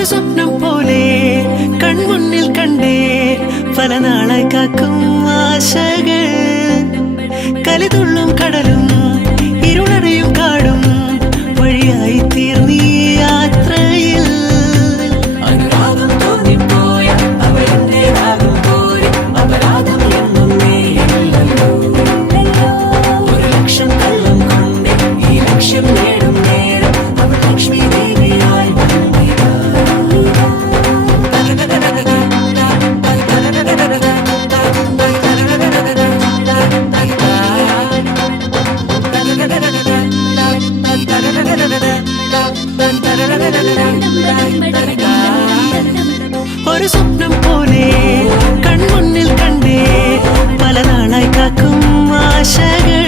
ഒരു സ്വപ്നം പോലെ കൺമുന്നിൽ കണ്ടേ പല നാളായി കാക്കും ആശകൾ കലിതുള്ളും കടലും ഇരുളടയും കാടും വഴിയായി തീർന്നീ യാത്രയിൽ അനുരാഗം തോന്നിപ്പോയ അവരെന്റേതാകും പോലെ അപരാധം എന്നും നീയല്ലോ ഒരു ലക്ഷം കള്ളം കൊണ്ട് ഈ ലക്ഷ്യം നേടും നേരം അവൾ ലക്ഷ്മി ദേവിയായി വന്നിതാ ഒരു സ്വപ്നം പോലെ കൺമുന്നിൽ കണ്ടേ പല നാളായി കാക്കും ആശകൾ